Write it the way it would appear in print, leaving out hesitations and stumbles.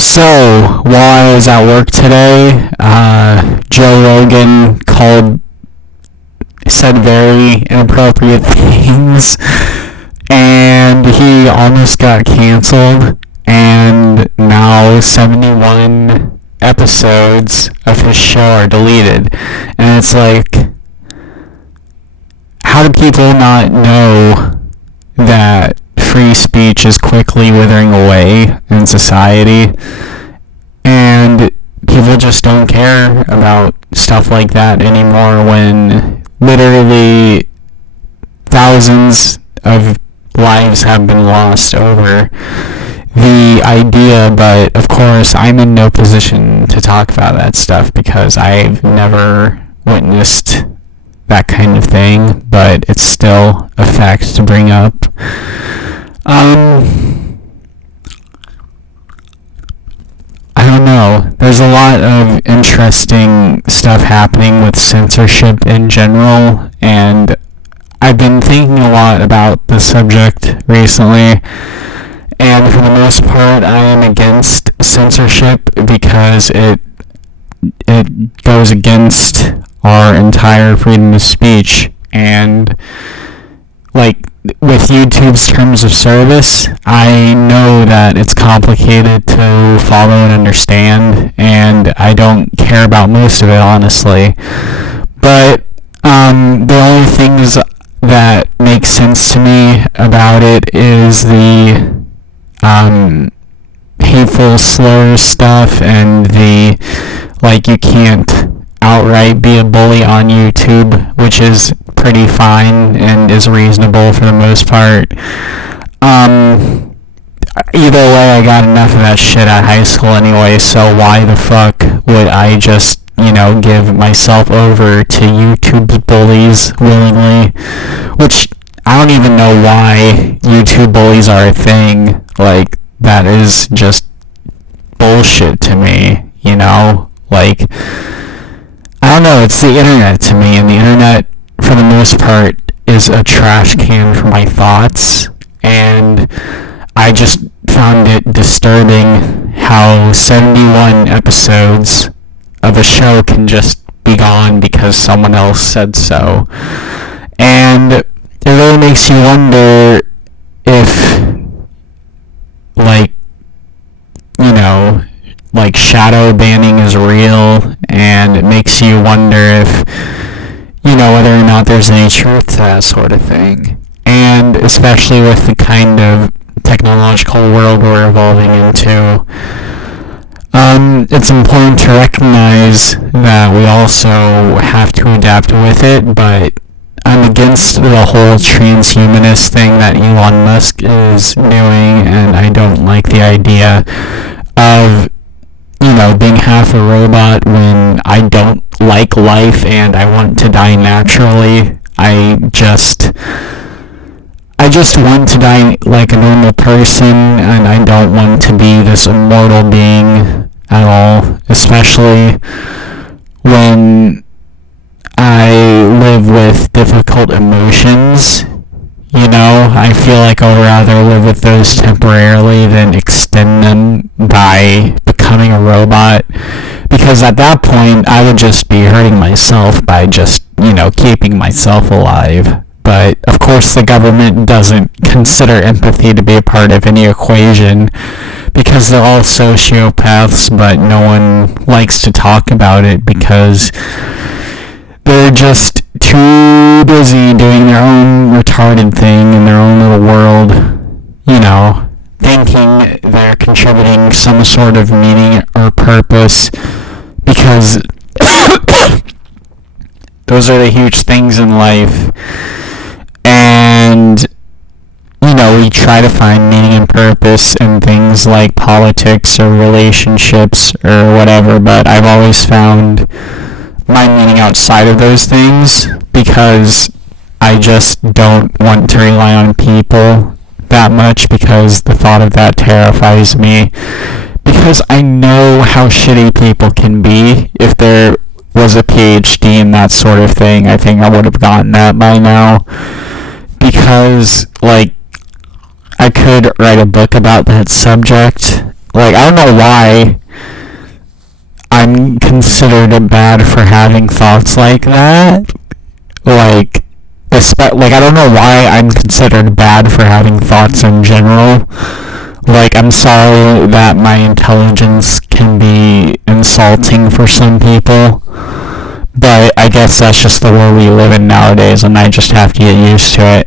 So, while I was at work today, Joe Rogan said very inappropriate things, and he almost got canceled, and now 71 episodes of his show are deleted. And it's like, how do people not know that free speech is quickly withering away in society, and people just don't care about stuff like that anymore when literally thousands of lives have been lost over the idea. But of course, I'm in no position to talk about that stuff because I've never witnessed that kind of thing, but it's still a fact to bring up. I don't know. There's a lot of interesting stuff happening with censorship in general, and I've been thinking a lot about the subject recently, and for the most part, I am against censorship because it goes against our entire freedom of speech. And like with YouTube's terms of service, I know that it's complicated to follow and understand, and I don't care about most of it, honestly. But the only things that make sense to me about it is the hateful slur stuff, and the you can't outright be a bully on YouTube, which is pretty fine and is reasonable for the most part. Either way, I got enough of that shit at high school anyway, so why the fuck would I just, give myself over to YouTube's bullies willingly? Which, I don't even know why YouTube bullies are a thing. That is just bullshit to me, I don't know, it's the internet to me, and the internet, for the most part, is a trash can for my thoughts, and I just found it disturbing how 71 episodes of a show can just be gone because someone else said so. And it really makes you wonder if, shadow banning is real, and it makes you wonder if, whether or not there's any truth to that sort of thing. And especially with the kind of technological world we're evolving into, it's important to recognize that we also have to adapt with it. But I'm against the whole transhumanist thing that Elon Musk is doing, and I don't like the idea of being half a robot when I don't like life and I want to die naturally. I just want to die like a normal person, and I don't want to be this immortal being at all, especially when I live with difficult emotions. I feel like I would rather live with those temporarily than extend them by becoming a robot, because at that point I would just be hurting myself by just, keeping myself alive. But of course the government doesn't consider empathy to be a part of any equation, because they're all sociopaths, but no one likes to talk about it because they're just too busy doing their own retarded thing in their own little world, thinking they're contributing some sort of meaning or purpose, because those are the huge things in life. And we try to find meaning and purpose in things like politics or relationships or whatever, but I've always found my meaning outside of those things, because I just don't want to rely on people that much, because the thought of that terrifies me, because I know how shitty people can be. If there was a PhD in that sort of thing, I think I would have gotten that by now, because I could write a book about that subject, like, I don't know why I'm considered bad for having thoughts like that. Like, I don't know why I'm considered bad for having thoughts in general. Like, I'm sorry that my intelligence can be insulting for some people, but I guess that's just the world we live in nowadays, and I just have to get used to it.